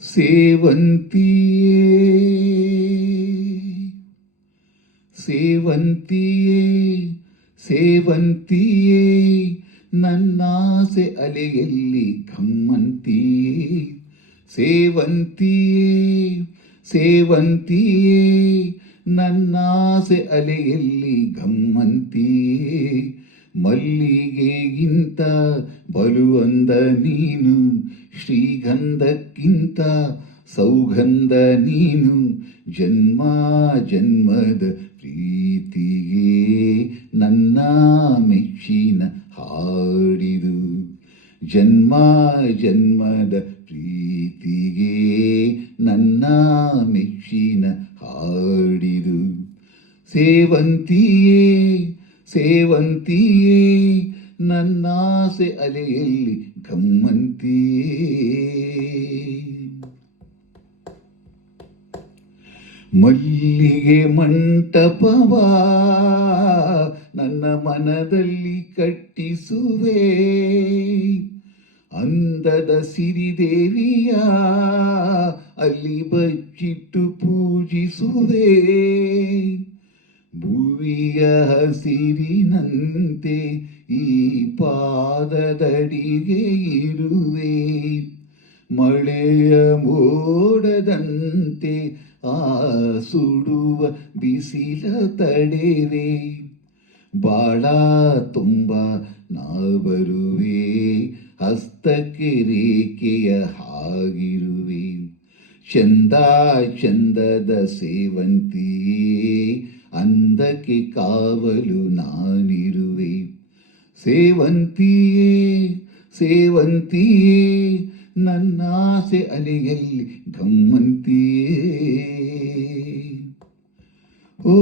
ಸೇವಂತಿಯೇ ಸೇವಂತಿಯೇ ಸೇವಂತಿಯೇ ನನ್ನಾಸೆ ಅಲೆಯಲ್ಲಿ ಕಮ್ಮಂತಿಯೇ ಸೇವಂತಿಯೇ ಸೇವಂತಿಯೇ ನನ್ನಾಸೆ ಅಲೆಯಲ್ಲಿ ಗಮ್ಮಂತಿಯೇ ಮಲ್ಲಿಗೆಗಿಂತ ಬಲುವಂದ ನೀನು, ಶ್ರೀಗಂಧಕ್ಕಿಂತ ಸೌಗಂಧ ನೀನು, ಜನ್ಮ ಜನ್ಮದ ಪ್ರೀತಿಗೆ ನನ್ನ ಮೆಚ್ಚಿನ ಹಾಡಿದು. ಜನ್ಮ ಜನ್ಮದ ಪ್ರೀತಿಗೆ ನನ್ನ ಮೆಚ್ಚಿನ ಹಾಡಿದು. ಸೇವಂತಿಯೇ ಸೇವಂತಿಯೇ ನನ್ನಾಸೆ ಅಲೆಯಲ್ಲಿ ಗಮ್ಮಂತಿಯೇ ಮಲ್ಲಿಗೆ ಮಂಟಪವ ನನ್ನ ಮನದಲ್ಲಿ ಕಟ್ಟಿಸುವೆ. ಅಂದದ ಸಿರಿದೇವಿಯ ಅಲ್ಲಿ ಬಚ್ಚಿಟ್ಟು ಪೂಜಿಸುವೆ. ಭುವಿಯ ಹಸಿರಿನಂತೆ ಈ ಪಾದದಡಿಗೆ ಇರುವೆ. ಮಳೆಯ ಮೋಡದಂತೆ ಆ ಸುಡುವ ಬಿಸಿಲ ತಡೆವೆ. ಬಾಳ ತುಂಬ ನಾ ಬರುವೆ ಹಸ್ತಕ್ಕೆ ರೇಖೆಯ ಹಾಗಿರುವೆ. ಚಂದ ಚಂದದ ಸೇವಂತಿಯೇ ಅಂದಕ್ಕೆ ಕಾವಲು ನಾನಿರುವೆ ಸೇವಂತಿಯೇ ಸೇವಂತಿಯೇ ನನ್ನಾಸೆ ಅಲೆಯಲ್ಲಿ ಗಮ್ಮಂತಿಯೇ ಓ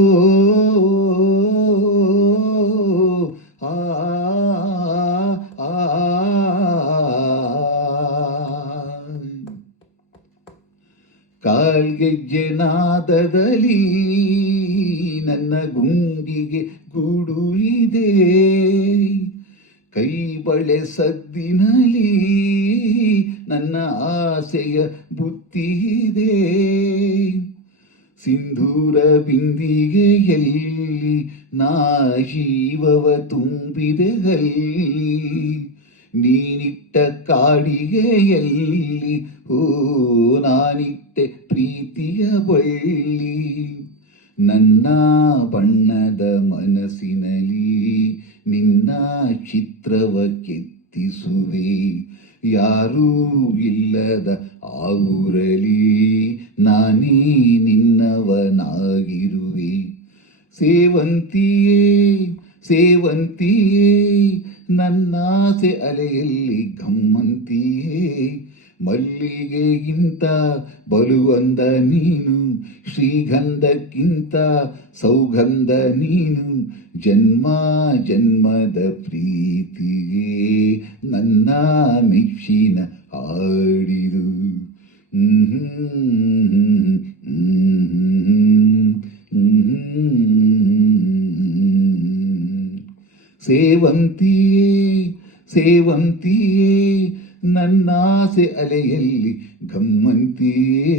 ಆ ಕಾಲ್ಗೆಜ್ಜೆ ನಾದದಲ್ಲಿ ನನ್ನ ಗುಂಡಿಗೆ ಗೂಡು ಇದೆ. ಕೈ ಬಳೆ ಸದ್ದಿನಲಿ ನನ್ನ ಆಸೆಯ ಬುತ್ತಿ ಇದೆ. ಸಿಂಧೂರ ಬಿಂದಿಗೆಯಲ್ಲಿ ನಾ ಜೀವವ ತುಂಬಿದೆ ಗಲ್ಲಿ ನೀನಿಟ್ಟ ಕಾಡಿಗೆಯಲ್ಲಿ ಓ ನಾನಿಟ್ಟೆ ಪ್ರೀತಿಯ ಬಳ್ಳಿ. ನನ್ನ ಬಣ್ಣದ ಮನಸ್ಸಿನಲ್ಲಿ ನಿನ್ನ ಚಿತ್ರವ ಕೆತ್ತಿಸುವೆ. ಯಾರೂ ಇಲ್ಲದ ಆಗುರಲಿ, ನಾನೇ ನಿನ್ನವನಾಗಿರುವೆ. ಸೇವಂತಿಯೇ ಸೇವಂತಿಯೇ, ನನ್ನಾಸೆ ಅಲೆಯಲ್ಲಿ ಗಮ್ಮಂತಿಯೇ ಮಲ್ಲಿಗೆಗಿಂತ ಬಲುವಂದ ನೀನು ಶ್ರೀಗಂಧಕ್ಕಿಂತ ಸೌಗಂಧ ನೀನು ಜನ್ಮ ಜನ್ಮದ ಪ್ರೀತಿಗೆ ನನ್ನ ಮೆಚ್ಚಿನ ಹಾಡಿದು ಸೇವಂತಿಯೇ ಸೇವಂತಿಯೇ ನನ್ನಾಸೆ ಅಲೆಯಲ್ಲಿ ಗಮ್ಮಂತಿಯೇ